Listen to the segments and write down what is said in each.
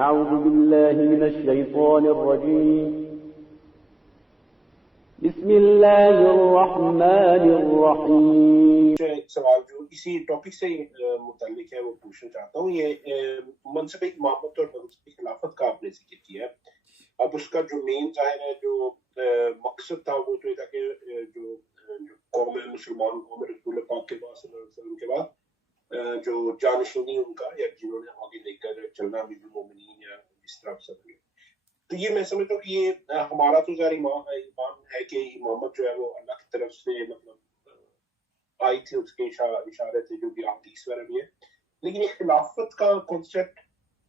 अऊज़ु बिल्लाहि मिनश शैतानिर रजीम। बिस्मिल्लाहिर रहमानिर रहीम। सवाल जो इसी टॉपिक से मुताल्लिक है वो पूछना चाहता हूँ। ये मनसब इमामत और मनसब खिलाफत का आपने जिक्र किया है। अब उसका जो मेन जाहिर है जो मकसद था वो तो ये था कि जो कौम मुसलमान कौम रसूल पाक के बाद सल्लल्लाहु अलैहि वसल्लम के बाद जो जानशीनी उनका या जिन्होंने आगे लेकर चलना अमीरुल मोमिनीन या इस तरह सब, तो ये मैं समझता हूँ कि ये हमारा तो ज़ाहिर ईमान है कि इमामत जो है वो अल्लाह की तरफ से मतलब आई थी, उसके इशारे थे जो कि हदीस वगैरह भी है। लेकिन ये खिलाफत का कॉन्सेप्ट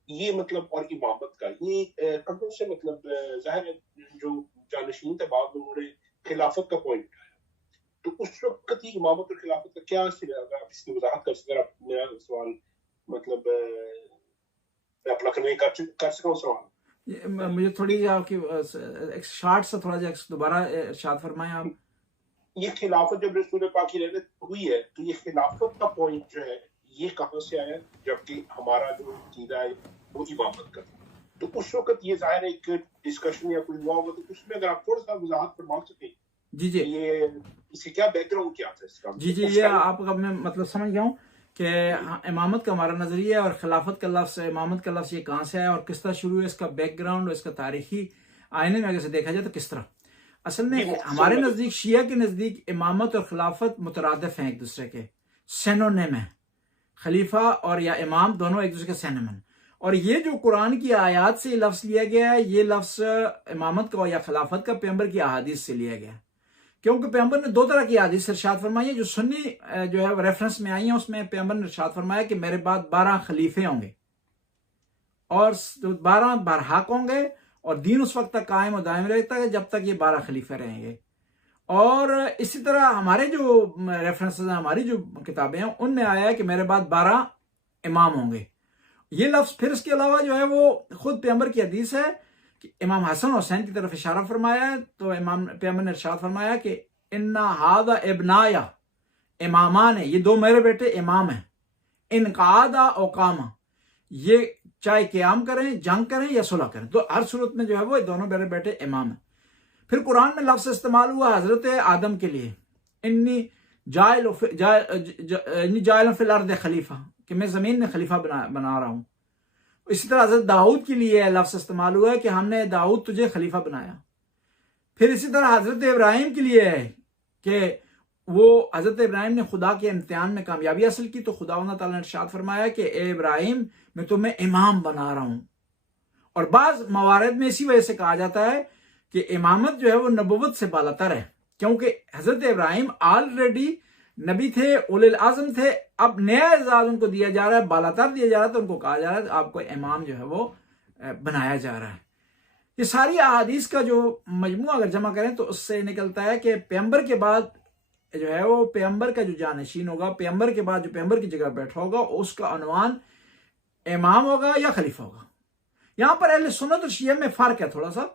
ये मतलब और इमामत का ये कब से मतलब जाहिर है जो जानशीन थे बाद में उन्होंने खिलाफत का पॉइंट उठाया, तो उस वक्त ही इमामत और खिलाफत का क्या अगर आप इसकी वजाहत कर सकें। आप मेरा सवाल मतलब मैं अपना कर सका सवाल। मुझे थोड़ी आपकी एक शार्ट सा थोड़ा दोबारा इरशाद फरमाएं आप। ये खिलाफत जब रसूल पाक की रहमत हुई है तो ये खिलाफत का पॉइंट जो है ये कहाँ से आया, जबकि हमारा जो अकीदा है वो इमामत का, तो उस वक्त ये जाहिर एक डिस्कशन या कोई हुआ होगा, तो उसमें अगर आप थोड़ा सा वजाहत फरमा सके। जी जी, ये इसके क्या बैकग्राउंड क्या था इसका। जी जी, ये आपका मैं मतलब समझ गया हूँ कि इमामत का हमारा नजरिया है और खिलाफत का लफ्ज़, इमामत का लफ्ज़ ये कहाँ से आया और किस तरह शुरू है, इसका बैकग्राउंड और इसका तारीखी आईने में अगर से देखा जाए तो किस तरह। असल में हमारे नजदीक, शिया के नजदीक इमामत और खिलाफत मुतरादिफ हैं, एक दूसरे के सिनोनिम है। खलीफा और या इमाम दोनों एक दूसरे के सिनोनिम। और ये जो कुरान की आयात से लफ्ज़ लिया गया है, ये लफ्ज़ इमामत का या खिलाफत का पैगंबर की अहादीस से लिया गया है। क्योंकि पैगंबर ने दो तरह की हदीस इरशाद फरमाई है, जो सुन्नी जो है रेफरेंस में आई है, उसमें पैगंबर ने इरशाद फरमाया कि मेरे बाद 12 खलीफे होंगे और 12 बरहक होंगे और दीन उस वक्त तक कायम और दायम रहता है जब तक ये 12 खलीफे रहेंगे। और इसी तरह हमारे जो रेफरेंसेस हैं, हमारी जो किताबें हैं, उनमें आया है कि मेरे बाद 12 इमाम होंगे। ये लफ्ज फिर इसके अलावा जो है वो खुद पैगंबर की हदीस है कि इमाम हसन हुसैन की तरफ इशारा फरमाया है, तो इमाम पैगंबर ने इरशाद फरमाया कि इन्ना हादा इब्नाया इमामान है, ये दो मेरे बेटे इमाम हैं। इनकादा औकामा, ये चाहे क़याम करें, जंग करें या सुलह करें, तो हर सूरत में जो है वो दोनों मेरे बेटे इमाम हैं। फिर कुरान में लफ्ज इस्तेमाल हुआ हजरत आदम के लिए, इन्नी जायल फिल अर्द खलीफा, कि मैं जमीन में खलीफा बना रहा हूं। इसी तरह हजरत दाऊद के लिए लफ्ज इस्तेमाल हुआ है कि हमने दाऊद तुझे खलीफा बनाया। फिर इसी तरह हजरत इब्राहिम के लिए है कि वो हजरत इब्राहिम ने खुदा के इम्तिहान में कामयाबी हासिल की, तो खुदा ताला ने इरशाद फरमाया कि ए इब्राहिम मैं तुम्हें इमाम बना रहा हूं। और बाज मवारद में इसी वजह से कहा जाता है कि इमामत जो है वो नबुवत से बालातर है, क्योंकि हजरत इब्राहिम ऑलरेडी नबी थे, उलिल आज़म थे। अब नया एजाज उनको दिया जा रहा है, बालातर दिया जा रहा है, तो उनको कहा जा रहा है आपको इमाम जो है वो बनाया जा रहा है। ये सारी अहादीस का जो मजमू अगर जमा करें तो उससे निकलता है कि पैगंबर के बाद जो है वो पैगंबर का जो जानशीन होगा, पैगंबर के बाद जो पैगंबर की जगह बैठा होगा, उसका अनवान इमाम होगा या खलीफा होगा। यहां पर अहले सुन्नत और शिया में फर्क है थोड़ा सा।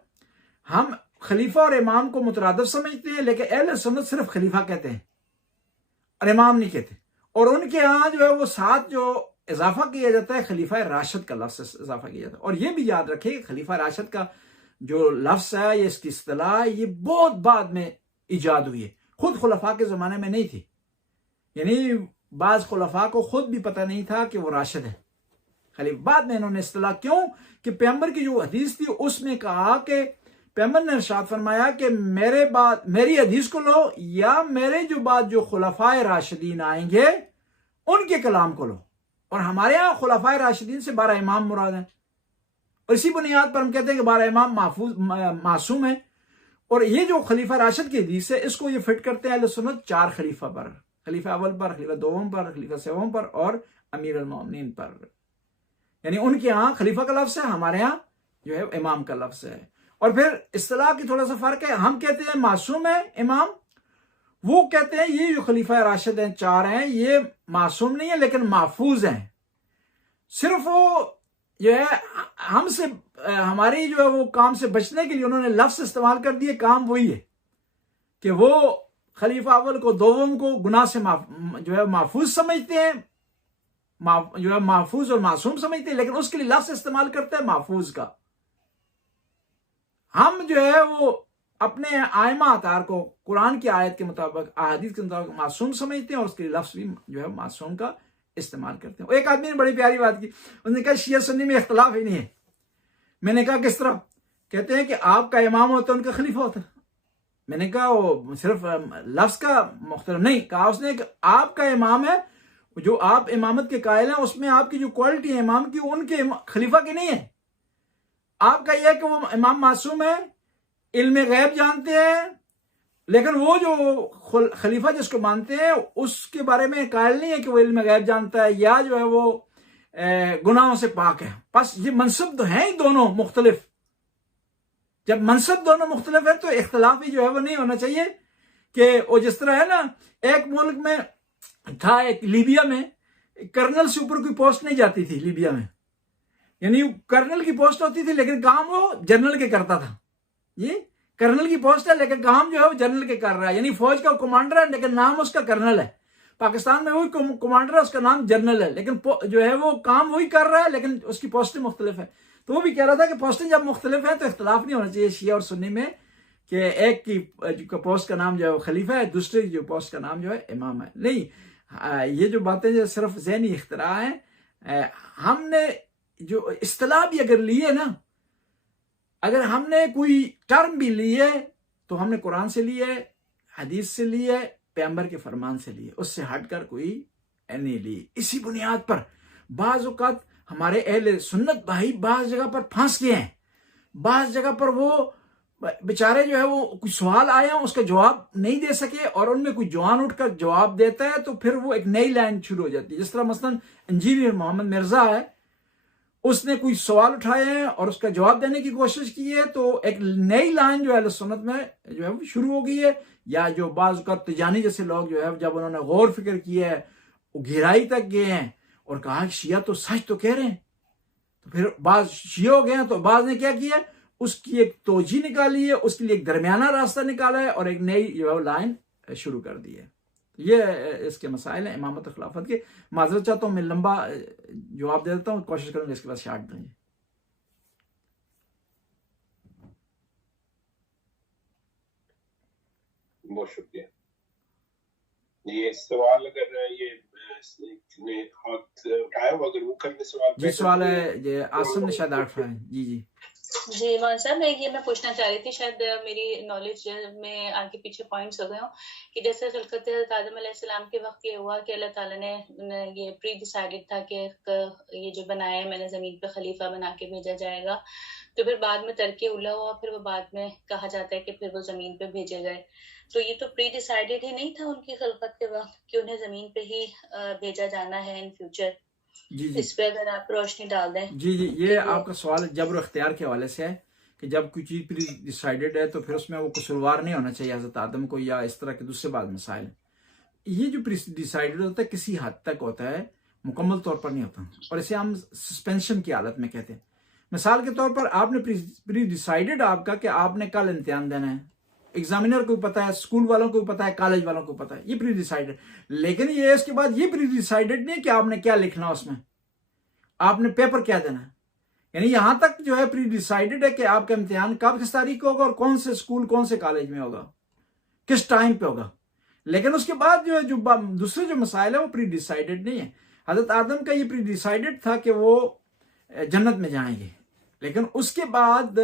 हम खलीफा और इमाम को मुतरादिफ समझते हैं, लेकिन अहले सुन्नत सिर्फ खलीफा कहते हैं और इमाम नहीं कहते। और उनके यहाँ जो है वो साथ जो इजाफा किया जाता है खलीफा राशिद का लफ्ज इजाफा किया जाता है। और ये भी याद रखिए खलीफा राशिद का जो लफ्ज है, ये इसकी इस्तिलाह ये बहुत बाद में इजाद हुई है, खुद खुलफा के जमाने में नहीं थी। यानी बाज खुलफा को खुद भी पता नहीं था कि वो राशिद है, खलीफा बाद में इन्होंने इस्तिलाह। क्यों कि पैगंबर की जो हदीस थी उसमें कहा कि पैगंबर ने इरशाद फरमाया कि मेरे बाद मेरी हदीस को लो या मेरे जो बाद जो खुलफाए राशिदीन आएंगे उनके कलाम को लो। और हमारे यहाँ खुलफाए राशिदीन से 12 इमाम मुराद हैं, और इसी बुनियाद पर हम कहते हैं कि 12 इमाम मासूम है। और ये जो खलीफा राशिद की हदीस है इसको ये फिट करते हैं अहले सुन्नत 4 खलीफा पर, खलीफा अव्वल पर, खलीफा दोम पर, खलीफा सेवम पर और अमीरुल मोमिनीन पर। यानी उनके यहाँ खलीफा का लफ्ज है, हमारे यहाँ जो है इमाम का लफ्ज है। और फिर इस्तिलाह की थोड़ा सा फर्क है, हम कहते हैं मासूम है इमाम, वो कहते हैं ये जो खलीफा राशिद हैं 4 हैं ये मासूम नहीं है लेकिन महफूज हैं। सिर्फ वो जो है हमसे हमारी जो है वो काम से बचने के लिए उन्होंने लफ्ज इस्तेमाल कर दिए। काम वही है कि वो खलीफा अव्वल को दोम को गुनाह से जो है महफूज समझते हैं जो है महफूज और मासूम समझते हैं, लेकिन उसके लिए लफ्ज इस्तेमाल करते हैं महफूज का। हम जो है वो अपने आयमा अतार को कुरान की आयत के मुताबिक, अहादीस के मुताबिक मासूम समझते हैं और उसके लिए लफ्ज भी जो है मासूम का इस्तेमाल करते हैं। एक आदमी ने बड़ी प्यारी बात की, उसने कहा शिया सुन्नी में इख्तलाफ ही नहीं है। मैंने कहा किस तरह? कहते हैं कि आपका इमाम होता है, उनका खलीफा होता है। मैंने कहा वो सिर्फ लफ्ज का मुख्तलिफ नहीं कहा उसने, कि आपका इमाम है, जो आप इमामत के कायल हैं, उसमें आपकी जो क्वालिटी है इमाम की, उनके खलीफा की नहीं है। आपका यह है कि वो इमाम मासूम है, इल्म गैब जानते हैं, लेकिन वो जो खलीफा जिसको मानते हैं उसके बारे में कायल नहीं है कि वो इल्म गैब जानता है या जो है वो गुनाहों से पाक है। बस ये मनसब तो है ही दोनों मुख्तलिफ। जब मनसब दोनों मुख्तलिफ है तो इख्तलाफ ही जो है वो नहीं होना चाहिए। कि वो जिस तरह है ना, एक मुल्क में था, एक लीबिया में, कर्नल से ऊपर कोई पोस्ट नहीं जाती थी लीबिया में, यानी कर्नल की पोस्ट होती थी लेकिन काम वो जनरल के करता था। ये कर्नल की पोस्ट है लेकिन काम जो है वो जनरल के कर रहा है, यानी फौज का कमांडर है लेकिन नाम उसका कर्नल है। पाकिस्तान में वही कमांडर है, उसका नाम जनरल है, लेकिन जो है वो काम वही कर रहा है लेकिन उसकी पोस्टें मुख्तलिफ है। तो वो भी कह रहा था कि पोस्टें जब मुख्तलिफ है तो इख्तलाफ नहीं होना चाहिए शिया और सुन्नी में, कि एक की पोस्ट का नाम जो है वो खलीफा है, दूसरे की जो पोस्ट का नाम जो है इमाम है। नहीं, ये जो बातें जो सिर्फ ज़हनी इख्तरा है। हमने जो इस्तिलाह भी अगर ली है ना, अगर हमने कोई टर्म भी ली है तो हमने कुरान से ली है, हदीस से ली है, पैगंबर के फरमान से ली है, उससे हटकर कोई नहीं ली। इसी बुनियाद पर बाज़ औक़ात हमारे अहले सुन्नत भाई बाज़ जगह पर फंस गए हैं। बाज़ जगह पर वो बेचारे जो है वो कुछ सवाल आए हैं उसका जवाब नहीं दे सके, और उनमें कोई जवान उठकर जवाब देता है तो फिर वो एक नई लाइन शुरू हो जाती है। जिस तरह मसलन इंजीनियर मोहम्मद मिर्जा है, उसने कोई सवाल उठाए हैं और उसका जवाब देने की कोशिश की है, तो एक नई लाइन जो है सुन्नत में जो है वो शुरू हो गई है। या जो बाज़ का तिजानी जैसे लोग जो है, जब उन्होंने गौर फिक्र किया है, वो गहराई तक गए हैं और कहा कि शिया तो सच तो कह रहे हैं, तो फिर बाज़ शिया हो गए हैं, तो बाज़ ने क्या किया, उसकी एक तोजी निकाली है, उसके लिए एक दरमियाना रास्ता निकाला है और एक नई जो है लाइन शुरू कर दी है। ये इसके मसाइल हैं इमामत खिलाफत के। माजरत चाहता हूँ, मैं लंबा जवाब दे देता हूँ, कोशिश करूंगा इसके बाद शार्ट देंगे। बहुत शुक्रिया। ये सवाल अगर ये हाथ उठाया हो, अगर वो करने सवाल, जी सवाल है ये आसम ने शायद उठाया। जी जी जी मौलाना साहब, मैं पूछना चाह रही थी, शायद मेरी नॉलेज में आगे पीछे पॉइंट्स हो गए हो, कि जैसे खिलकत आदम अलैहिस्सलाम के वक्त ये हुआ कि अल्लाह ताला ने ये प्री डिसाइडेड था कि ये जो बनाया है मैंने ज़मीन पे खलीफा बना के भेजा जाएगा, तो फिर बाद में तरके उला हुआ, फिर वो बाद में कहा जाता है कि फिर वो ज़मीन पे भेजे गए। तो ये तो प्री डिसाइडेड ही नहीं था उनकी खिलकत के वक्त कि उन्हें ज़मीन पे ही भेजा जाना है इन फ्यूचर? जी जी इस पे अगर आप रोशनी डाल दें। जी जी ये आपका सवाल जबर अख्तियार के हवाले से है कि जब कोई चीज़ प्री डिसाइडेड है तो फिर उसमें वो कसूरवार नहीं होना चाहिए हज़रत आदम को या इस तरह के दूसरे बाद मसाइल। ये जो प्री डिसाइडेड होता है किसी हद तक होता है, मुकम्मल तौर पर नहीं होता, और इसे हम सस्पेंशन की हालत में कहते हैं। मिसाल के तौर पर आपने प्री डिसाइडेड आपका कि आपने कल इम्तिहान देना है, एग्जामिनर को पता है, स्कूल वालों को पता है, कॉलेज वालों को पता है, ये प्री डिसाइडेड। लेकिन ये इसके बाद ये प्री डिसाइडेड नहीं कि आपने क्या लिखना, उसमें आपने पेपर क्या देना है। यानी यहां तक जो है प्री डिसाइडेड है कि आपका इम्तिहान कब किस तारीख को होगा और कौन से स्कूल कौन से कॉलेज में होगा, किस टाइम पे होगा। लेकिन उसके बाद जो है जो दूसरे जो मसाइल है वो प्री डिसाइडेड नहीं है। हजरत आदम का ये प्री डिसाइडेड था कि वो जन्नत में जाएंगे, लेकिन उसके बाद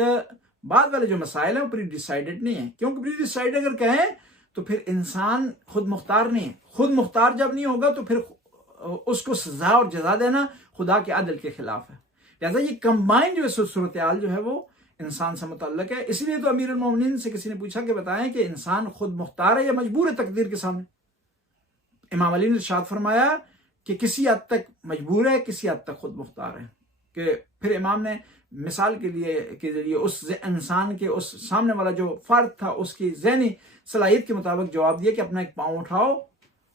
वाले जो मसाइल है वो प्री डिसाइडेड नहीं है। क्योंकि प्री डिसाइडेड अगर कहें तो फिर इंसान खुद मुख्तार नहीं है। खुद मुख्तार जब नहीं होगा तो फिर उसको सजा और जजा देना खुदा के अदल के खिलाफ है। लिहाजा ये कंबाइन जो सूरत हाल जो है वो इंसान से मुतल्लक है। इसलिए तो अमीरुल मोमिनीन से किसी ने पूछा कि बताएं कि इंसान खुद मुख्तार है या मजबूर है तकदीर के सामने। इमाम अली ने इरशाद फरमाया कि किसी हद तक मजबूर है, किसी हद तक खुद मुख्तार है। कि फिर इमाम ने मिसाल के जरिए उस इंसान के उस सामने वाला जो फर्द था उसकी ज़हनी सलाहियत के मुताबिक जवाब दिया कि अपना एक पाँव उठाओ।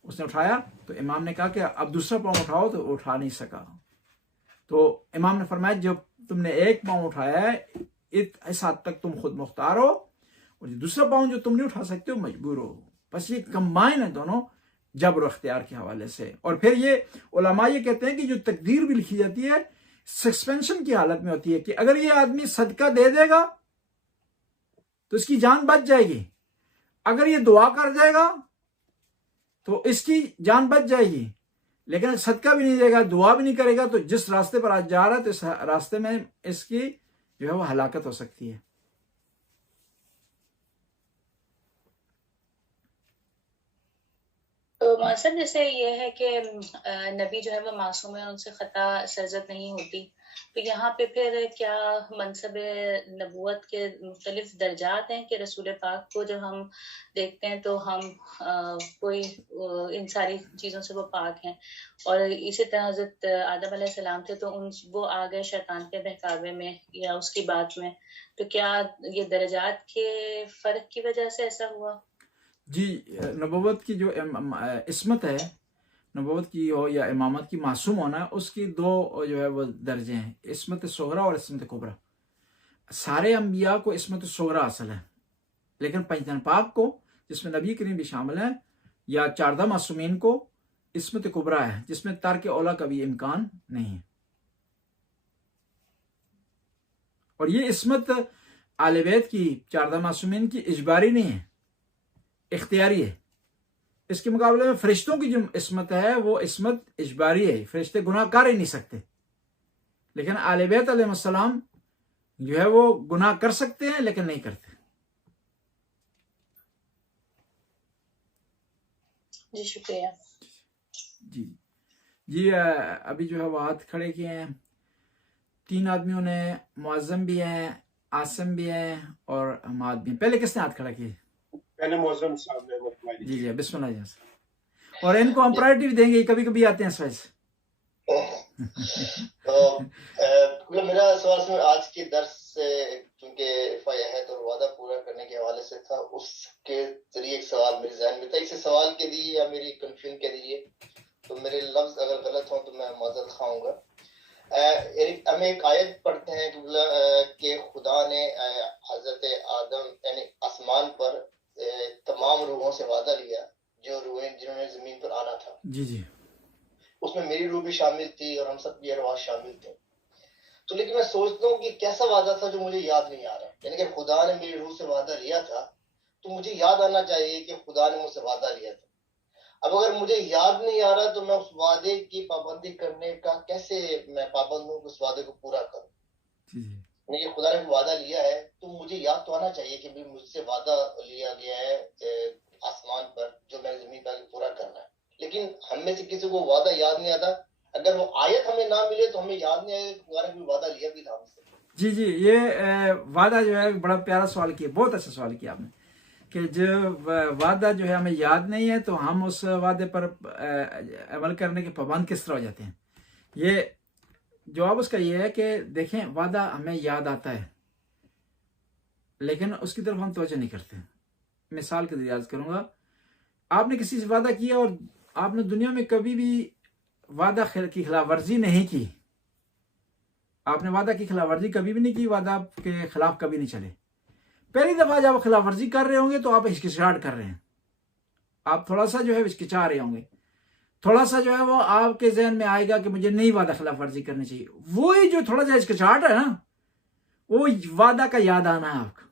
उसने उठाया तो इमाम ने कहा कि अब दूसरा पाँव उठाओ, तो उठा नहीं सका। तो इमाम ने फरमाया जब तुमने एक पाँव उठाया है इस हद तक तुम खुद मुख्तार हो, और दूसरा पाँव जो तुम नहीं उठा सकते हो मजबूर हो। बस ये कंबाइन है दोनों। जबर अख्तियार के हवाले से। और फिर ये उलमा ये कहते हैं कि जो तकदीर भी लिखी जाती है सस्पेंशन की हालत में होती है कि अगर ये आदमी सदका दे देगा तो इसकी जान बच जाएगी, अगर ये दुआ कर जाएगा तो इसकी जान बच जाएगी, लेकिन सदका भी नहीं देगा, दुआ भी नहीं करेगा, तो जिस रास्ते पर आज जा रहा है तो इस रास्ते में इसकी जो है वो हलाकत हो सकती है। तो मकसद जैसे ये है कि नबी जो है वो मासूम है, उनसे खता सरजद नहीं होती, तो यहाँ पे फिर क्या मनसब नबूवत के मुख्तलिफ दर्जात हैं कि रसूल पाक को जब हम देखते हैं तो हम कोई इन सारी चीज़ों से वो पाक हैं, और इसी तरह हज़रत आदम अलैहिस्सलाम थे तो वो आ गए शैतान के बहकावे में या उसकी बात में, तो क्या ये दर्जात के फ़र्क की वजह से ऐसा हुआ? जी, नबूवत की जो इस्मत है, नबूवत की हो या इमामत की मासूम होना, उसकी दो जो है वो दर्जे हैं, इस्मत सोगरा और इस्मत कुबरा। सारे अंबिया को इस्मत सोगरा हासिल है, लेकिन पंजतन पाक को, जिसमें नबी करीम भी शामिल है, या 14 मासूमीन को इस्मत कुबरा है, जिसमें तर्क औला का भी इम्कान नहीं है। और ये इस्मत आले बैत की 14 मासूमीन की इजबारी नहीं है, इख्तियारी है। इसके मुकाबले में फरिश्तों की जो इस्मत है वो इस्मत इजबारी है, फरिश्ते गुनाह कर ही नहीं सकते, लेकिन आले बैत अलैहिस्सलाम जो है वो गुनाह कर सकते हैं लेकिन नहीं करते। जी शुक्रिया। जी जी, अभी जो है वो हाथ खड़े किए हैं 3 आदमियों ने, मुअज्जम भी हैं, आसिम भी हैं और हमाद भी हैं। पहले किसने हाथ खड़ा किए? पहले मुअज्जम साहब ने। जी जी, बिस्मिल्लाह जी। और इनको हम प्रायोरिटी भी देंगे, कभी कभी आते हैं इस वजह से। तो मेरा सवाल में आज के दर्स से, क्योंकि है तो वादा पूरा करने के हवाले से था, उसके जरिए एक सवाल मेरे जहन में था। इसे सवाल के लिए या मेरी कंफ्यूजन के लिए तो मेरे लफ्ज अगर गलत हो तो मैं माजरत खाऊंगा। हम एक आयत पढ़ते हैं कि खुदा ने हजरत आदम यानी आसमान पर तमाम रूहों से वादा लिया, जो रूहें जिन्होंने जमीन पर आना था। जी जी, उसमें मेरी रूह भी शामिल थी और हम सब भी अरवाह शामिल थे। तो लेकिन मैं सोचता हूँ कि कैसा वादा था जो मुझे याद नहीं आ रहा, यानी कि खुदा ने मेरी रूह से वादा लिया था तो मुझे याद आना चाहिए कि खुदा ने मुझसे वादा लिया था। अब अगर मुझे याद नहीं आ रहा तो मैं उस वादे की पाबंदी करने का कैसे मैं पाबंद हूँ, उस वादे को पूरा करूँ। नहीं, खुदा ने वादा लिया है तो मुझे याद तो आना चाहिए कि मुझसे वादा लिया गया है आसमान पर, जो मैंने जमीन पर पूरा करना है। लेकिन हम में से किसी को वादा याद नहीं आता। अगर वो आयत हमें ना मिले तो हमें याद नहीं आएगा खुदा ने कोई वादा लिया भी था हमसे। जी जी, ये वादा जो है बड़ा प्यारा सवाल किया, बहुत अच्छा सवाल किया आपने, कि जो वादा जो है हमें याद नहीं है तो हम उस वादे पर अमल करने के पाबंद किस तरह हो जाते हैं। ये जवाब उसका ये है कि देखें, वादा हमें याद आता है लेकिन उसकी तरफ हम तवज्जो नहीं करते। मिसाल के लिए अर्ज करूंगा, आपने किसी से वादा किया और आपने दुनिया में कभी भी वादा की खिलाफ वर्जी नहीं की, आपने वादा की खिलाफ वर्जी कभी भी नहीं की, वादा के खिलाफ कभी नहीं चले। पहली दफा जब खिलाफ वर्जी कर रहे होंगे तो आप हिचकिचाहट कर रहे हैं, आप थोड़ा सा जो है हिचकिचा रहे होंगे, थोड़ा सा जो है वो आपके जहन में आएगा कि मुझे नहीं वादा खिलाफ वर्जी करनी चाहिए। वही जो थोड़ा सा हिचकिचाहट है ना, वो वादा का याद आना है आपका।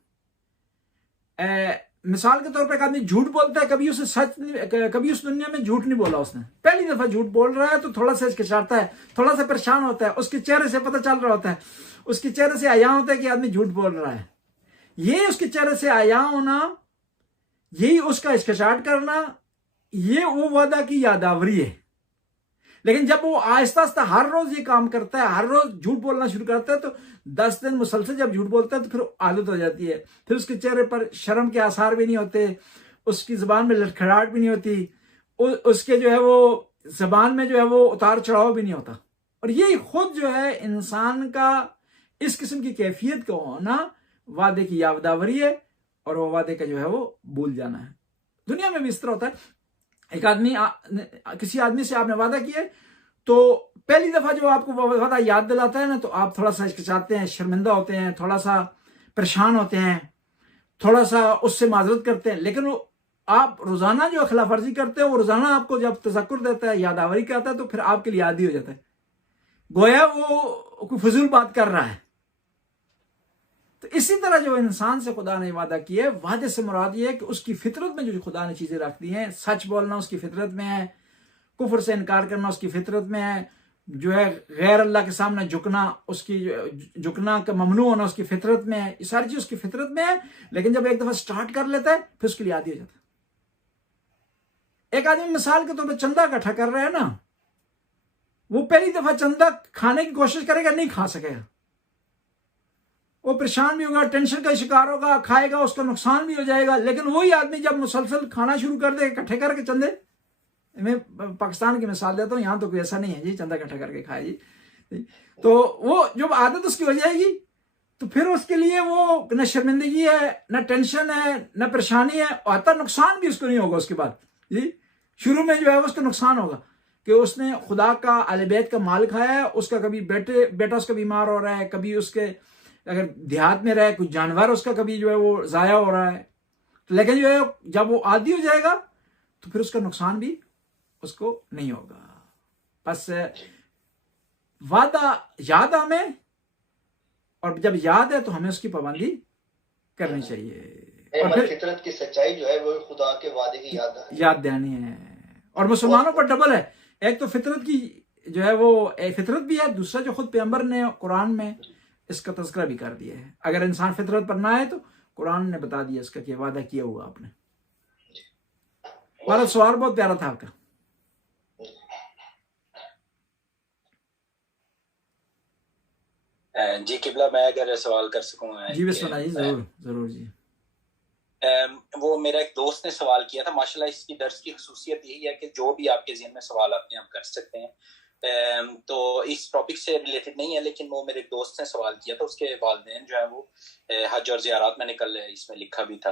मिसाल के तौर पर एक आदमी झूठ बोलता है, कभी उसे सच नहीं, कभी उस दुनिया में झूठ नहीं बोला उसने, पहली दफा झूठ बोल रहा है तो थोड़ा सा हिचकिचाता है, थोड़ा सा परेशान होता है, उसके चेहरे से पता चल रहा होता है, उसके चेहरे से आया होता है कि आदमी झूठ बोल रहा है। ये उसके चेहरे से आया होना, यही उसका हिचकिचाहट करना, ये वो वादा की यादावरी है। लेकिन जब वो आहिस्ता आहिस्ता हर रोज ये काम करता है, हर रोज झूठ बोलना शुरू करता है, तो 10 दिन मुसलसल जब झूठ बोलता है तो फिर आदत हो जाती है, फिर उसके चेहरे पर शर्म के आसार भी नहीं होते, उसकी जुबान में लड़खड़ाहट भी नहीं होती, उसके जो है वो जबान में जो है वो उतार चढ़ाव भी नहीं होता। और ये खुद जो है इंसान का इस किस्म की कैफियत का होना वादे की यादावरी है, और वो वादे का जो है वो भूल जाना है। दुनिया में भी इस तरह होता है, एक आदमी किसी आदमी से आपने वादा किया तो पहली दफा जो आपको वादा याद दिलाता है ना, तो आप थोड़ा सा हिचकिचाते हैं, शर्मिंदा होते हैं, थोड़ा सा परेशान होते हैं, थोड़ा सा उससे माजरत करते हैं। लेकिन वो आप रोजाना जो खिलाफ वर्जी करते हो वो रोजाना आपको जब तज़क्कुर देता है, यादावरी करता है, तो फिर आपके लिए आदी हो जाता है, गोया वो कोई फजूल बात कर रहा है। तो इसी तरह जो इंसान से खुदा ने वादा किया है, वादे से मुराद ये है कि उसकी फितरत में जो खुदा ने चीजें रख दी हैं, सच बोलना उसकी फितरत में है, कुफर से इनकार करना उसकी फितरत में है, जो है गैर अल्लाह के सामने झुकना, उसकी झुकना का ममनू होना उसकी फितरत में है, ये सारी चीज उसकी फितरत में है। लेकिन जब एक दफा स्टार्ट कर लेता है फिर उसके लिए आदी हो जाता है। एक आदमी मिसाल के तौर पर चंदा इकट्ठा कर रहा है ना, वो पहली दफा चंदा खाने की कोशिश करेगा, नहीं खा सकेगा, वो परेशान भी होगा, टेंशन का शिकार होगा, खाएगा उसका नुकसान भी हो जाएगा। लेकिन वही आदमी जब मुसलसल खाना शुरू कर दे इकट्ठे करके चंदे, मैं पाकिस्तान की मिसाल देता हूँ, यहाँ तो कोई ऐसा नहीं है जी चंदा इकट्ठा करके खाए जी, तो वो जब आदत उसकी हो जाएगी तो फिर उसके लिए वो न शर्मिंदगी है, न टेंशन है, न परेशानी है, और आता नुकसान भी उसको नहीं होगा उसके बाद जी। शुरू में जो है उसका नुकसान होगा कि उसने खुदा का अहले बैत का माल खाया है, उसका कभी बेटा उसका बीमार हो रहा है, कभी उसके अगर देहात में रहे कुछ जानवर उसका कभी जो है वो जाया हो रहा है। तो लेकिन जो है जब वो आदी हो जाएगा तो फिर उसका नुकसान भी उसको नहीं होगा। बस वादा याद हमें, और जब याद है तो हमें उसकी पाबंदी करनी चाहिए, और फिर फितरत की सच्चाई जो है वो खुदा के वादे की याद देनी है। और मुसलमानों पर डबल है, एक तो फितरत की जो है वो एक फितरत भी है, दूसरा जो खुद पैगंबर ने कुरान में इसका तज़किरा भी कर दिया है। अगर इंसान फितरत पर ना है तो कुरान ने बता दिया इसका कि वादा किया हुआ आपने। हमारा सवाल बहुत प्यारा था आपका। जी किबला, मैं अगर सवाल कर सकूं जी बिस्मिल्लाह जी, जरूर जरूर जी। वो मेरा एक दोस्त ने सवाल किया था, माशाल्लाह इसकी दर्स की खसूसियत यही है कि जो भी आपके ज़हन में सवाल आते हैं आप कर सकते हैं। तो इस टॉपिक से रिलेटेड नहीं है, लेकिन वो मेरे दोस्त ने सवाल किया था, उसके वालिदैन जो है वो हज और ज़ियारत, मैंने कल इसमें लिखा भी था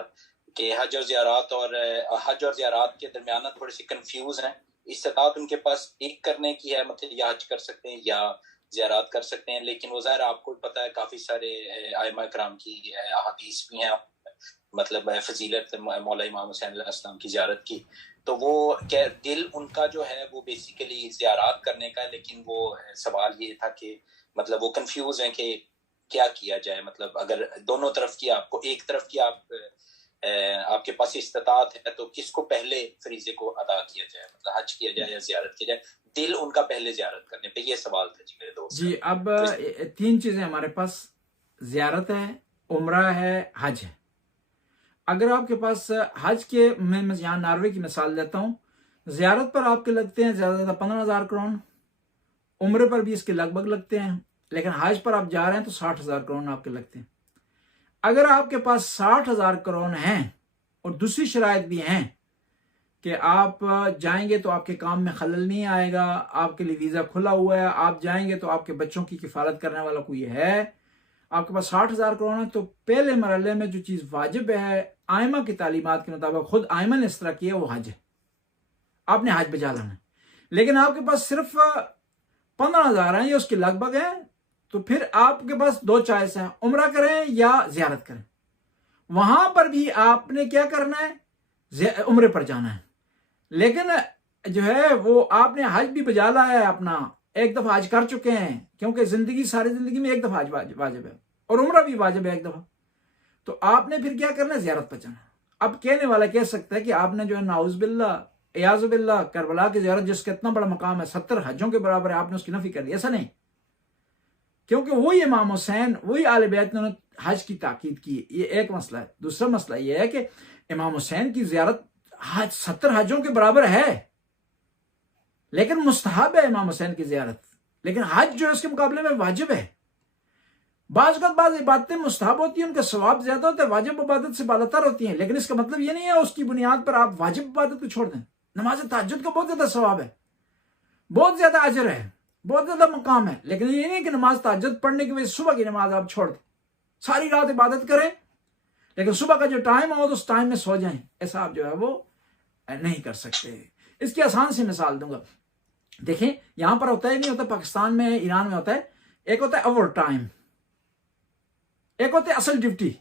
कि हज और ज़ियारत के दरमियान थोड़े से कंफ्यूज हैं। इस्तिताअत उनके पास एक करने की है, मतलब या हज कर सकते हैं या ज़ियारत कर सकते हैं, लेकिन वो ज़ाहिर आपको पता है काफ़ी सारे आइमा कराम की हदीस भी हैं, मतलब फजीलत मौला इमाम हुसैन अलैहिस्सलाम की ज़ियारत की। तो वो क्या दिल उनका जो है वो बेसिकली ज़ियारत करने का, लेकिन वो सवाल ये था कि मतलब वो कंफ्यूज हैं कि क्या किया जाए, मतलब अगर दोनों तरफ की आपको एक तरफ की आपके पास इस्तिताअत है तो किसको पहले फरीजे को अदा किया जाए, मतलब हज किया जाए या ज़ियारत किया जाए, दिल उनका पहले ज़ियारत करने पे, ये सवाल था जी मेरे दोस्त जी। अब तीन चीजें हमारे पास, ज़ियारत है, उम्रा है, हज है। अगर आपके पास हज के, मैं यहाँ नॉर्वे की मिसाल देता हूँ, ज़ियारत पर आपके लगते हैं ज़्यादा 15,000 करोड़, उम्र पर भी इसके लगभग लगते हैं, लेकिन हज पर आप जा रहे हैं तो 60,000 करोड़ आपके लगते हैं। अगर आपके पास 60,000 करोड़ हैं और दूसरी शराइत भी हैं कि आप जाएंगे तो आपके काम में खलल नहीं आएगा, आपके लिए वीज़ा खुला हुआ है, आप जाएंगे तो आपके बच्चों की किफालत करने वाला कोई है, आपके पास 60,000 करोड़ है, तो पहले मरहले में जो चीज़ वाजिब है आइमा की तालीमात के मुताबिक, खुद आइमा ने इस तरह किया, वो हज है, आपने हज बजा लाना। लेकिन आपके पास सिर्फ 15,000 हैं, ये उसके लगभग है, तो फिर आपके पास दो चॉइस हैं, उम्रा करें या ज़ियारत करें। वहां पर भी आपने क्या करना है, उम्रे पर जाना है। लेकिन जो है वो आपने हज भी बजा लाया है अपना, एक दफा हज कर चुके हैं, क्योंकि सारी जिंदगी में एक दफा हज वाजिब है और उम्रा भी वाजिब है एक दफा, तो आपने फिर क्या करना है, ज़ियारत पर जाना। अब कहने वाला कह सकता है कि आपने जो है नाउज़ बिल्लाह इयाज़ बिल्लाह करबला की ज़ियारत, जिसका इतना बड़ा मकाम है, 70 हजों के बराबर है, आपने उसकी नफी कर दी। ऐसा नहीं, क्योंकि वही इमाम हुसैन, वही आले बैत ने हज की ताकीद की। ये एक मसला है। दूसरा मसला ये है कि इमाम हुसैन की ज़ियारत हज 70 हजों के बराबर है, लेकिन मुस्तहब है इमाम हुसैन की ज़ियारत, लेकिन हज जो है उसके मुकाबले में वाजिब है। बाज़ इबादतें मुस्तहब होती हैं, उनका सवाब ज्यादा होता है, वाजिब इबादत से बालातर होती हैं, लेकिन इसका मतलब ये नहीं है उसकी बुनियाद पर आप वाजिब इबादत को छोड़ दें। नमाज तहज्जुद का बहुत ज्यादा सवाब है, बहुत ज्यादा अजर है, बहुत ज्यादा मकाम है, लेकिन ये नहीं कि नमाज तहज्जुद पढ़ने की वजह से सुबह की नमाज आप छोड़ दें, सारी रात इबादत करें, लेकिन सुबह का जो टाइम हो तो उस टाइम में सो जाएं, ऐसा आप जो है वो नहीं कर सकते। इसकी आसान सी मिसाल दूंगा। देखें, यहां पर होता है, नहीं होता, पाकिस्तान में, ईरान में होता है, एक होता है ओवर टाइम, एक होता है असल ड्यूटी,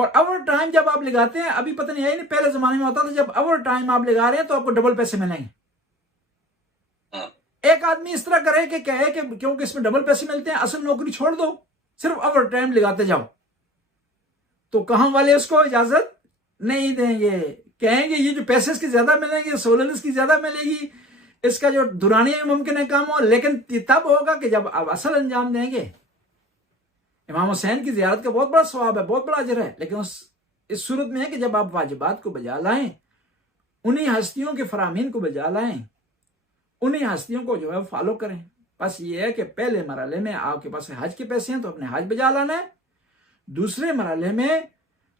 और ओवर टाइम जब आप लगाते हैं, अभी पता नहीं है, नहीं पहले जमाने में होता था जब ओवर टाइम आप लगा रहे हैं तो आपको डबल पैसे मिलेंगे। एक आदमी इस तरह करे कि कहे कि क्योंकि इसमें डबल पैसे मिलते हैं, असल नौकरी छोड़ दो, सिर्फ ओवर टाइम लगाते जाओ, तो कहां वाले उसको इजाजत नहीं देंगे। कहेंगे ये जो पैसे इसके ज्यादा मिलेंगे, सहूलत इसकी ज्यादा मिलेगी, इसका जो दुरानी मुमकिन है काम हो, लेकिन तब होगा कि जब आप असल अंजाम देंगे। इमाम हुसैन की जियारत का बहुत बड़ा सवाब है, बहुत बड़ा अजर है, लेकिन इस सूरत में है कि जब आप वाजिबात को बजा लाएं, उन्हीं हस्तियों के फरामीन को बजा लाएं, उन्हीं हस्तियों को जो है फॉलो करें। बस ये है कि पहले मरहले में आपके पास हज के पैसे हैं तो अपने हज बजा लाना है, दूसरे मरहले में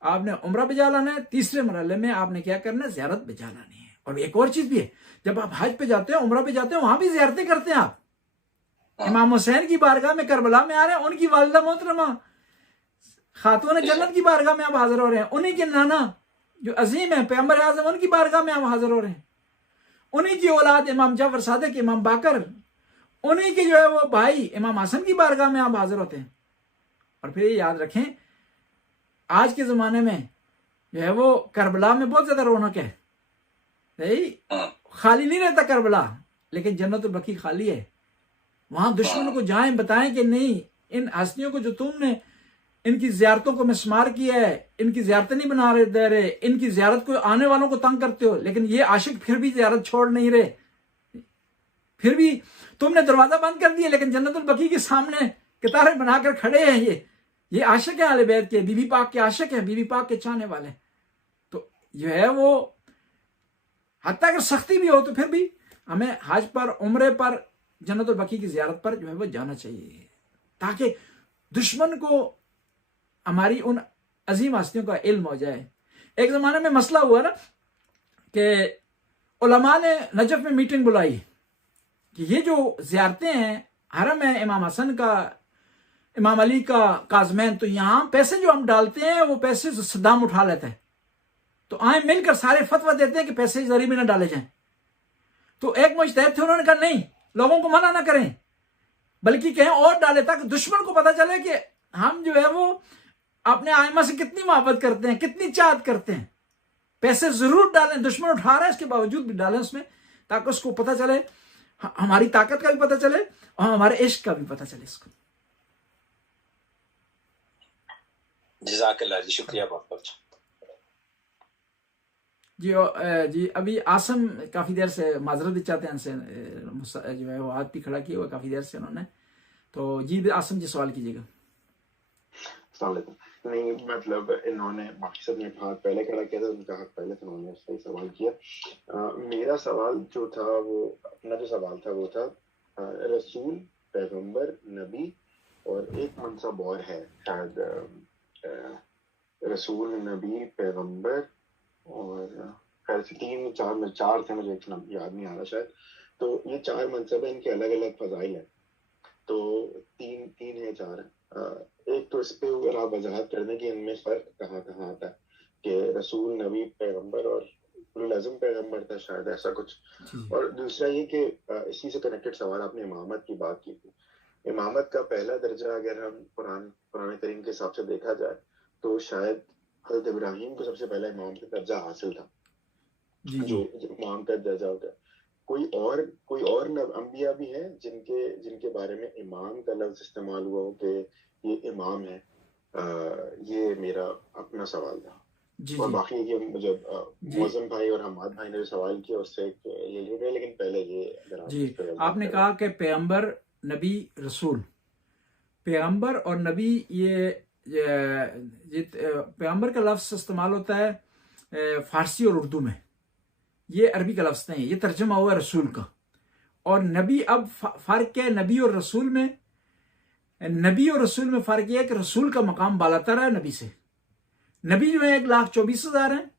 आपने उम्रा बजा लाना है, तीसरे मरहले में आपने क्या करना है, ज़ियारत बजा लानी है। और एक और चीज भी है, जब आप हज पे जाते हैं, उम्रा पे जाते हैं, वहां भी ज़ियारतें करते हैं आप। इमाम हुसैन की बारगाह में करबला में आ रहे हैं, उनकी वालिदा मोहतरमा खातून जन्नत की बारगाह में आप हाजिर हो रहे हैं, उन्हीं के नाना जो अजीम है पैगंबर आज़म, उनकी बारगाह में आप हाजिर हो रहे हैं, उन्हीं की औलाद इमाम जाफर सादिक, इमाम बाकर, उन्हीं के जो है वो भाई इमाम हसन की बारगाह में आप हाजिर होते हैं। और फिर ये याद रखें, आज के जमाने में जो है वो करबला में बहुत ज्यादा रौनक है, सही खाली नहीं रहता करबला, लेकिन जन्नतुल बकी खाली है। वहां दुश्मनों को जाएं बताएं कि नहीं, इन हस्तियों को जो तुमने इनकी जियारतों को मिसमार किया है, इनकी जियारतें नहीं बना रहे दे रहे, इनकी जियारत को आने वालों को तंग करते हो, लेकिन ये आशिक फिर भी जियारत छोड़ नहीं रहे, फिर भी तुमने दरवाजा बंद कर दिया, लेकिन जन्नतुल बकी के सामने कतारें बनाकर खड़े हैं। ये आशिक है आले बैत के, बीबी पाक के आशिक है, बीबी पाक के चाहने वाले। तो जो है वो हत्ता अगर सख्ती भी हो तो फिर भी हमें हज पर, उम्रे पर, जन्नतुल बकी की जियारत पर जो है वो जाना चाहिए, ताकि दुश्मन को हमारी उन अजीम हस्तियों का इल्म हो जाए। एक जमाने में मसला हुआ ना कि उलमा ने नजफ में मीटिंग बुलाई कि ये जो जियारतें हैं, हरम है इमाम हसन का, इमाम अली का, काजमैन, तो यहां पैसे जो हम डालते हैं वो पैसे सद्दाम उठा लेता है, तो आए मिलकर सारे फतवा देते हैं कि पैसे जरिए में ना डाले जाएं। तो एक मुजतहिद थे, उन्होंने कहा नहीं, लोगों को मना ना करें, बल्कि कहें और डाले, ताकि दुश्मन को पता चले कि हम जो है वो अपने आइमा से कितनी मोहब्बत करते हैं, कितनी चाहत करते हैं। पैसे जरूर डालें, दुश्मन उठा रहा है इसके बावजूद भी डालें उसमें, ताकि उसको पता चले, हमारी ताकत का भी पता चले और हमारे इश्क का भी पता चले इसको। जज़ाकल्लाह जी, शुक्रिया बहुत बहुत जी। अभी आसम काफी देर से माजरत भी चाहते हैं, इनसे जो है वो हाथ भी खड़ा किया हुआ काफी देर से उन्होंने, तो जी आसम जी सवाल कीजिएगा। नहीं, मतलब इन्होंने बाकी सब ने हाथ पहले खड़ा किया था, उनका हाथ पहले था, उन्होंने सही सवाल किया। मेरा सवाल जो था वो अपना जो सवाल था वो था रसूल, पैगंबर, नबी और एक मनसब और है शायद, रसूल, नबी, पैगंबर और खैर से 4 थे, मुझे एक नाम याद नहीं आ रहा शायद। तो ये 4 मनसब है, इनके अलग अलग फजाइल है, तो तीन है 4 है। एक तो इस पे अगर आप वजाहत कर दें कि इनमें फर्क कहाँ कहाँ आता है, कि रसूल, नबी, पैगंबर और उलुल अज़्म पैगंबर था शायद, ऐसा कुछ। और दूसरा ये कि इसी से कनेक्टेड सवाल, आपने इमामत की बात की थी। इमामत का पहला दर्जा अगर हम कुरान करीम के हिसाब से देखा जाए तो शायद हज़रत इब्राहीम को सबसे पहला इमाम का दर्जा हासिल था, जो इमाम का दर्जा होता है। कोई और अंबिया भी हैं जिनके बारे में इमाम का लफ्ज इस्तेमाल हुआ हो कि ये इमाम है। ये मेरा अपना सवाल था। और बाकी ये मुझे मौज़म भाई और हमाद भाई ने जो सवाल किया उससे ये जुड़ है, लेकिन पहले ये जी आपने कहा कि पैगंबर, नबी, रसूल, पैगंबर और नबी, ये पैगंबर का लफ्ज इस्तेमाल होता है फारसी और उर्दू में, ये अरबी का लफ्ज नहीं है, ये तर्जुमा हुआ रसूल का। और नबी, अब फर्क है नबी और रसूल में, नबी और रसूल में फर्क यह है कि रसूल का मकाम बालातर है नबी से। नबी जो है 1,24,000 हैं,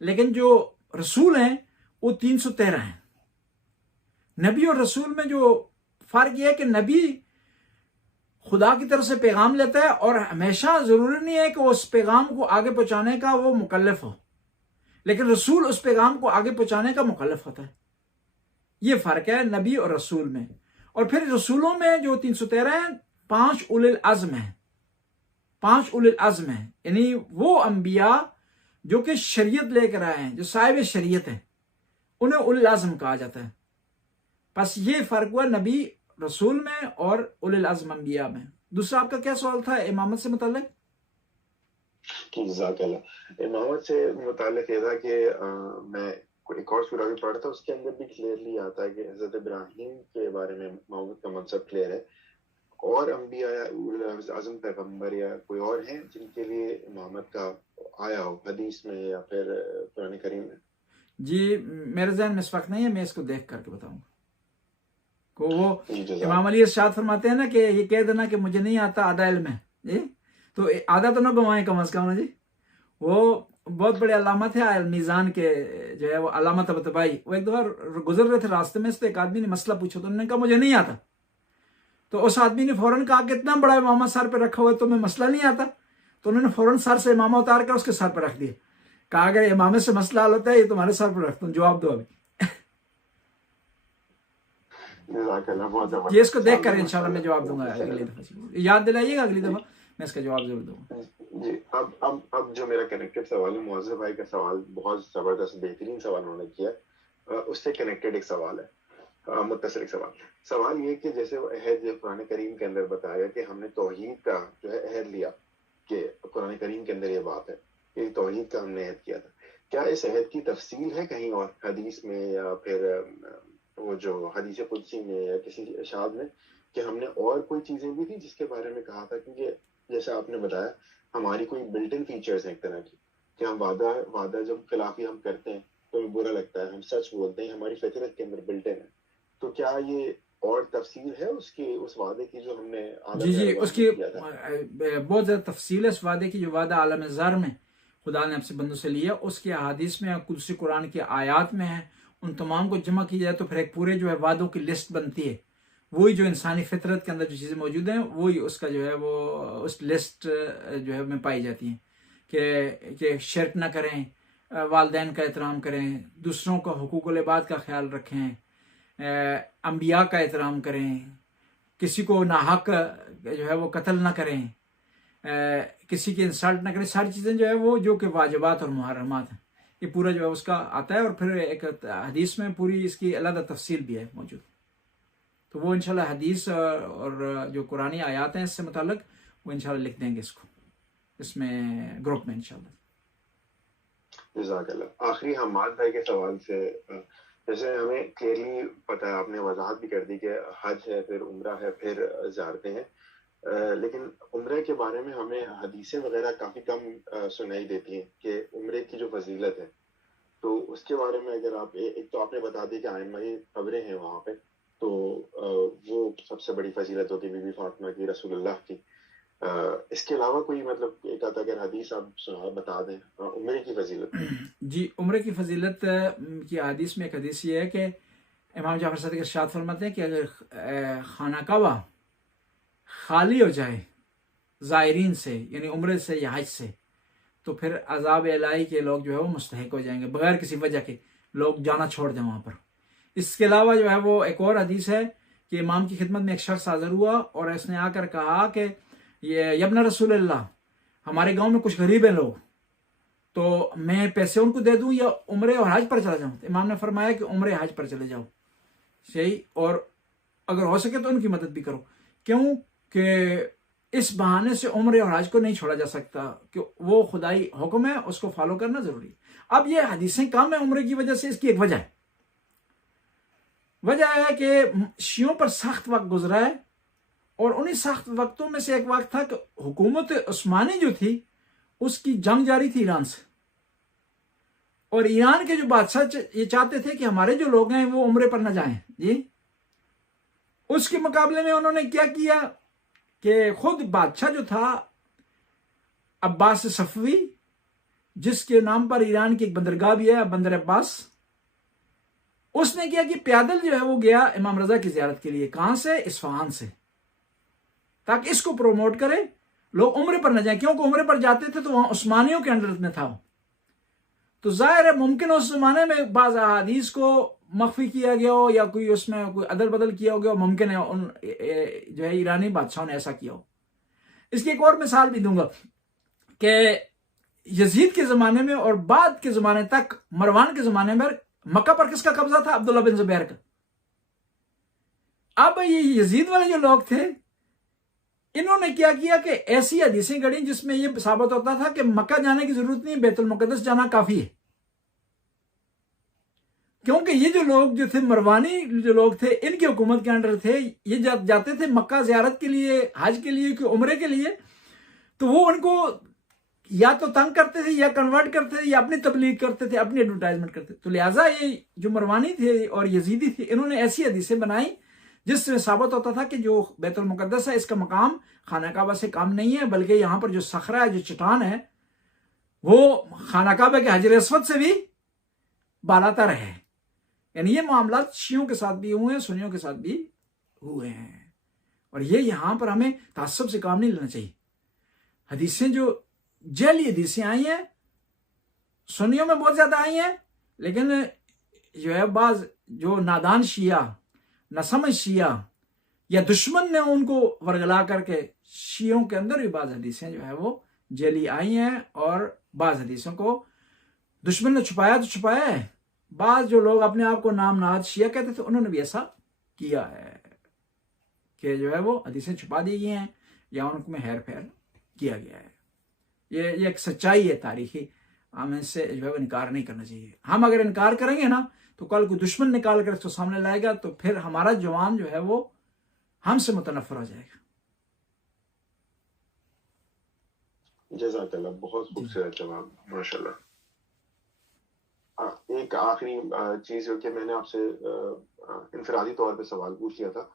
लेकिन जो रसूल हैं वो 313 हैं। नबी और रसूल में जो फर्क यह है कि नबी खुदा की तरफ से पैगाम लेता है और हमेशा जरूरी नहीं है कि वो उस पैगाम को आगे पहुंचाने का वो मुकल्लफ हो, लेकिन रसूल उस पैगाम को आगे पहुंचाने का मुकल्लफ होता है। ये फर्क है नबी और रसूल में। और फिर रसूलों में जो 313 हैं, 5 उलुल अज़्म हैं, 5 उलुल अज़्म हैं, यानी वो अंबिया जो कि शरीयत लेकर आए हैं, जो साहिब शरीयत है, उन्हें उलुल अज़्म कहा जाता है। बस ये फर्क हुआ नबी रसूल में और उलुल अज़्म अंबिया में। दूसरा आपका क्या सवाल था इमामत से मुताल्लिक? इमामत से मुताल्लिक ये था कि मैं एक और सूरा भी पढ़ा था, उसके अंदर भी क्लियरली आता है कि हजरत इब्राहिम के बारे में इमामत का मनसब क्लियर है। और अंबिया या उलुल अज़्म पैगंबर या कोई और हैं जिनके लिए इमामत का आया हो हदीस में या फिर कुरान करीम में? जी मेरे ज़हन में इस वक्त नहीं है, मैं इसको देख करके बताऊंगा। को वो इमाम अली इरशाद फरमाते हैं ना कि ये कह देना कि मुझे नहीं आता आधा इल्म है, जी तो आधा तो ना गंवाएं कम अज कम ना जी। वो बहुत बड़े अलामत है अल मीज़ान के जो है वो अलामा तबतबाई, वो एक दफ़ा गुजर रहे थे रास्ते में से, एक आदमी ने मसला पूछा तो उन्होंने कहा मुझे नहीं आता। तो उस आदमी ने फौरन कहा कि इतना बड़ा इमामा सर पे रखा हुआ है तो मैं मसला नहीं आता। तो उन्होंने फौरन सर से इमामा उतार कर उसके सर पर रख दिया, कहा अगर इमामे से मसला हल होता है ये तुम्हारे सर पर रखता हूँ, जवाब दो अभी। ये इसको देख कर इंशाल्लाह मैं जवाब दूंगा अगली दफा, याद दिलाइएगा अगली दफा मैं इसका जवाब जरूर दूंगा जी। अब जो मेरा कनेक्टेड सवाल है, मुअज़्ज़ज़ भाई का सवाल बहुत जबरदस्त बेहतरीन सवाल उन्होंने किया, उससे कनेक्टेड एक सवाल है, मुत्तसिल एक सवाल ये कि जैसे अहद कुरान करीम के अंदर बताया कि हमने तौहीद का जो है अहद लिया, कि कुरान करीम के अंदर ये बात है कि तौहीद का हमने अहद किया था, क्या इस अहद की तफसील है कहीं और हदीस में या फिर वो जो हदीस कुदसी में या किसी इरशाद में कि हमने और कोई चीजें भी थी जिसके बारे में कहा था? क्योंकि जैसे आपने बताया हमारी कोई बिल्ट इन फीचर्स हैं एक तरह की, कि हम वादा जब खिलाफी हम करते हैं तो हमें बुरा लगता है, हम सच बोलते हैं, हमारी फितरत के अंदर बिल्ट इन है। तो क्या ये और तफसील है उसकी, उस वादे की जो हमने जी उसकी बहुत ज्यादा तफसील है। इस वादे की जो वादा आलम ज़र में खुदा ने आपसे बंदों से लिया, उसके अहादीस में कुदसी कुरान के आयात में है, उन तमाम को जमा की जाए तो फिर एक पूरे जो है वादों की लिस्ट बनती है। वही जो इंसानी फितरत के अंदर जो चीज़ें मौजूद हैं वही उसका जो है वो उस लिस्ट जो है में पाई जाती हैं कि शिरक ना करें, वालिदैन का एहतराम करें, दूसरों का हुकूकुल इबाद का ख्याल रखें, अंबिया का एहतराम करें, किसी को नाहक जो है वो कत्ल ना करें, किसी की इंसल्ट ना करें। सारी चीज़ें जो है वो जो कि वाजिबात और मुहर्रमात हैं, ये पूरा जो है उसका आता है। और फिर एक हदीस में पूरी इसकी अलग तफसील भी है मौजूद। तो वो इंशाल्लाह हदीस और जो कुरानी आयात हैं इससे मुताल्लिक वो इंशाल्लाह लिख देंगे इसको इसमें ग्रुप में इंशाल्लाह। जज़ाकल्लाह। आखिरी हमाद भाई के सवाल से, जैसे हमें क्लियरली पता है, आपने वजाहत भी कर दी कि हज है, फिर उम्रा है, फिर ज़ियारतें हैं, लेकिन उम्रे के बारे में हमें हदीसें वगैरह काफ़ी कम सुनाई देती हैं कि उम्रे की जो फजीलत है, तो उसके बारे में अगर आप एक तो आपने बता दी कि आइम्मा कब्रें हैं वहाँ पे, तो वो सबसे बड़ी फजीलत होती है बीबी फातिमा की, रसूलुल्लाह की। इसके अलावा कोई मतलब एक आधा अगर हदीस आप बता दें उम्रे की फजीलत। जी उम्रे की फजीलत की हदीस में एक हदीस ये है कि इमाम जाफर सदिक इरशाद फरमाते हैं कि अगर खाना काबा खाली हो जाए ज़ायरीन से, यानी उम्रे से या हज से, तो फिर अज़ाब इलाही के लोग जो है वो मुस्तहिक हो जाएंगे, बगैर किसी वजह के लोग जाना छोड़ दें वहाँ पर। इसके अलावा जो है वो एक और हदीस है कि इमाम की खिदमत में एक शख्स हाजिर हुआ और इसने आकर कहा कि ये यब्न रसूलल्लाह, हमारे गांव में कुछ गरीब हैं लोग, तो मैं पैसे उनको दे दूं या उम्रे और हज पर चला जाऊं? तो इमाम ने फरमाया कि उम्रे हज पर चले जाओ, सही, और अगर हो सके तो उनकी मदद भी करो। क्यों कि इस बहाने से उम्रे और हज को नहीं छोड़ा जा सकता, कि वो खुदाई हुक्म है, उसको फॉलो करना जरूरी। अब ये हदीसें कम है उम्रे की वजह से, इसकी एक वजह है कि शियों पर सख्त वक्त गुजरा है, और उन्हीं सख्त वक्तों में से एक वक्त था कि हुकूमत उस्मानी जो थी उसकी जंग जारी थी ईरान से, और ईरान के जो बादशाह ये चाहते थे कि हमारे जो लोग हैं वो उम्रे पर न जाएं जी। उसके मुकाबले में उन्होंने क्या किया कि खुद बादशाह जो था अब्बास सफवी, जिसके नाम पर ईरान की एक बंदरगाह भी है बंदर अब्बास, उसने किया कि पैदल जो है वो गया इमाम रजा की जियारत के लिए। कहां से? इस्फहान से, ताकि इसको प्रोमोट करे, लोग उम्रे पर न जाए, क्योंकि उम्रे पर जाते थे तो वहां उस्मानियों के अंडर में था। तो जाहिर है मुमकिन उस जमाने में बाज़ अहादीस को मख्फी किया गया हो या कोई उसमें कोई अदल बदल किया हो गया, मुमकिन है उन जो है ईरानी बादशाहों ने ऐसा किया हो। इसकी एक और मिसाल भी दूंगा कि यजीद के ज़माने में और बाद के ज़माने तक, मरवान के ज़माने में मक्का पर किसका कब्जा था? अब्दुल्ला बिन ज़ुबैर का। अब ये यजीद वाले जो लोग थे, इन्होंने क्या किया कि ऐसी हदीसें गढ़ी जिसमें यह साबित होता था कि मक्का जाने की जरूरत नहीं, बैतुल मुक़द्दस जाना काफी है। क्योंकि ये जो लोग जो थे, मरवानी जो लोग थे, इनकी हुकूमत के अंडर थे, ये जाते थे मक्का ज़ियारत के लिए, हज के लिए, उम्रे के लिए, तो वो उनको या तो तंग करते थे, या कन्वर्ट करते थे, या अपनी तबलीग करते थे, अपनी एडवर्टाइजमेंट करते थे। तो लिहाजा ये जो मरवानी थे और यजीदी थे, इन्होंने ऐसी हदीसें बनाई जिससे साबित होता था कि जो बैतुल मुक़द्दस है, इसका मकाम खाना काबा से कम नहीं है, बल्कि यहाँ पर जो सखरा है, जो चट्टान है, वो खाना काबा के हजर अस्वद से भी बालातर है। यानी ये मामला शियों के साथ भी हुए हैं, सुन्नियों के साथ भी हुए हैं। और ये यहाँ पर हमें तासुब से काम नहीं लेना चाहिए। हदीसें जो जैली हदीसें आई हैं, सुन्नियों में बहुत ज्यादा आई हैं, लेकिन जो है बाज जो नादान शिया, नसमझ शिया या दुश्मन ने उनको वर्गला करके, शियों के अंदर भी बाज हदीसें जो है वो जैली आई हैं, और बाज हदीसों को दुश्मन ने छुपाया तो छुपाया है। बाज जो लोग अपने आप को नामनाद शिया कहते थे, उन्होंने भी ऐसा किया है कि जो है वो हदीसें छुपा दी गई हैं या उनमें हेर फेर किया गया है। ये एक सच्चाई है तारीखी, हमें इससे जो है वो इनकार नहीं करना चाहिए। हम अगर इनकार करेंगे ना, तो कल कोई दुश्मन निकाल कर इसको सामने लाएगा, तो फिर हमारा जवान जो है वो हमसे मुतनफ़िर हो जाएगा। जज़ाकल्लाह, बहुत खूबसूरत जवाब, माशाल्लाह। एक आखिरी चीज जो कि मैंने आपसे इनफरादी तौर पे सवाल पूछ लिया था,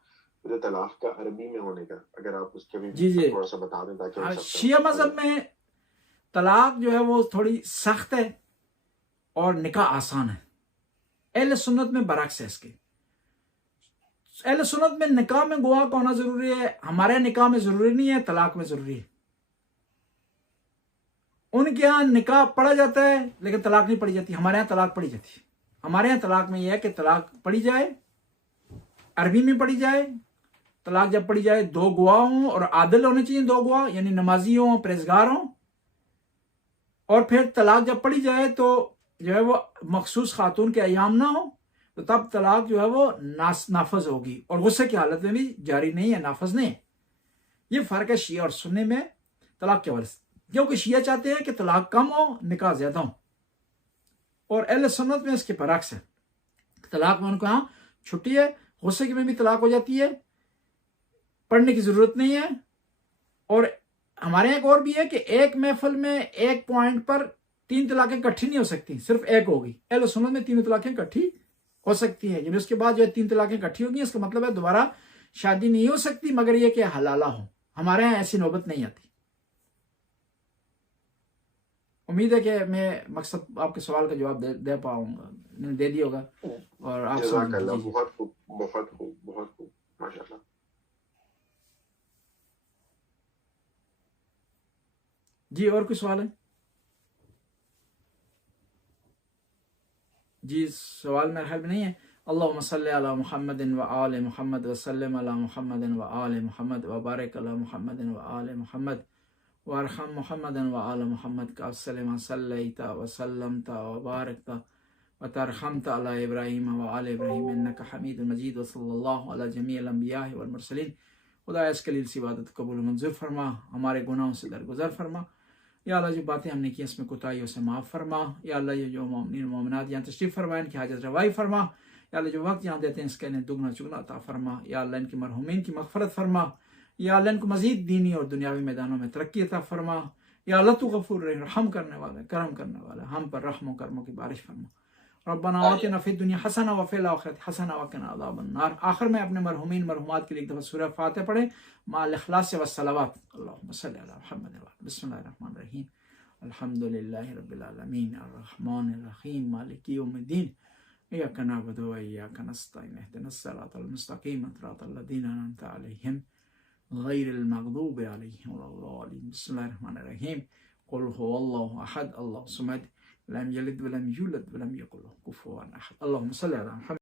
जो तलाक का अरबी में होने का, अगर आप उसके भी थोड़ा सा बता दें ताकि शिया मज़हब में तलाक जो है वो थोड़ी सख्त है और निकाह आसान है। अहले सुन्नत में बरअक्स है इसके। अहले सुन्नत में निकाह में गवाह का होना जरूरी है, हमारे निकाह में जरूरी नहीं है, तलाक में जरूरी है। उनके यहाँ निकाह पढ़ा जाता है लेकिन तलाक नहीं पढ़ी जाती, हमारे यहाँ तलाक पढ़ी जाती है। हमारे यहाँ तलाक में यह है कि तलाक पढ़ी जाए, अरबी में पढ़ी जाए। तलाक जब पढ़ी जाए, दो गवाह हों और आदिल होने चाहिए, दो गवाह यानी नमाजी हों, परहेजगार हों। और फिर तलाक जब पढ़ी जाए तो जो है वो मखसूस खातून के अयाम ना हो, तो तब तलाक जो है वो नाफज होगी, और गुस्से की हालत में भी जारी नहीं है, नाफज नहीं है। ये फर्क है शिया और सुन्नी में तलाक के हवाले से, क्योंकि शिया चाहते हैं कि तलाक कम हो, निकाह ज्यादा हो, और अहले सुन्नत में इसके बरअक्स है। तलाक में उनको यहाँ छुट्टी है, गुस्से की में भी तलाक हो जाती है, पढ़ने की जरूरत नहीं है। और हमारे यहाँ एक और भी है कि एक महफिल में एक पॉइंट पर 3 तलाकें इकट्ठी नहीं हो सकती, सिर्फ एक होगी। अहले सुन्नत में 3 तलाकें इकट्ठी हो सकती है, यानी उसके बाद जो है 3 तलाकें इकट्ठी होगी, इसका मतलब है दोबारा शादी नहीं हो सकती, मगर यह कि हलाला हो। हमारे यहाँ ऐसी नौबत नहीं आती। उम्मीद है कि मैं मकसद आपके सवाल का जवाब दे पाऊंगा, मैंने दे दिया होगा। और आप बहुत खूब, बहुत खूब, बहुत खूब, माशाल्लाह। जी, और कोई सवाल है? जी, सवाल मेरे ख्याल में नहीं है। अल्लाहुम्मा सल्ली अला मुहम्मदिन व आले मुहम्मद व सल्लिम अला मुहम्मदिन व आले मुहम्मद व बारिक अला मुहम्मदिन व आले मुहम्मद व अरहम मुहम्मदिन व आले मुहम्मद का सल्लमा सल्लैता व सल्लमता व बारकता व तरहमता अला इब्राहीम व आले इब्राहीम इन्नका हमीदुम मजीद व सल्लल्लाहु अला जमीअल अंबिया वल मुरसलीन। खुदा इस कलील सी इबादत कबूल मंजूर फरमा, हमारे गुनाहों से दरगुजर फरमा। या अल्लाह जो बातें हमने की इसमें कोताहियों से माफ़ फरमा। या अल्लाह ये जो मोमिन मोमिनात यहाँ तशरीफ़ फरमाएं, इनकी हाजत रवाई फरमा। या अल्लाह जो वक्त यहाँ देते हैं इसका इन्हें दुगना चुगना अता फरमा। या अल्लाह इनकी मरहूमीन की मग़फ़रत फरमा। या अल्लाह इनको मज़ीद दीनी और दुनियावी मैदानों में तरक्की अता फरमा। या अल्लाह तू गफ़ूर रहीम, रहम करने वाला, करम करने वाला, हम पर रहम करमों की बारिश फरमा। रब्बना आतिना फिद दुनिया हसना व फिल आखिरति हसना व क़िना अज़ाबन नार। आखिर में अपने मरहूमीन मरहूमात के लिए एक दफ़ा सूरह फातिहा पढ़ें माल इख़लास व सलावत। अल्लाहुम्मा सल्लि अला मुहम्मद व बिस्मिल्लाहिर रहमानिर रहीम अल्हम्दुलिल्लाहि रब्बिल आलमीन अर्रहमानिर रहीम मालिकि यौमिद्दीन इय्याका नअबुदु व इय्याका नस्तईन इहदिनस सिरातल मुस्तक़ीम सिरातल लज़ीना अनअमता अलैहिम गैरिल मग़दूबि अलैहिम वलद्दालीन। बिस्मिल्लाहिर रहमानिर रहीम कुल हुवल्लाहु अहद अल्लाहु समद लम यलिद व लम यूलद व लम यकुल लहू कुफुवन अहद। अल्लाहुम्मा सल्लि अला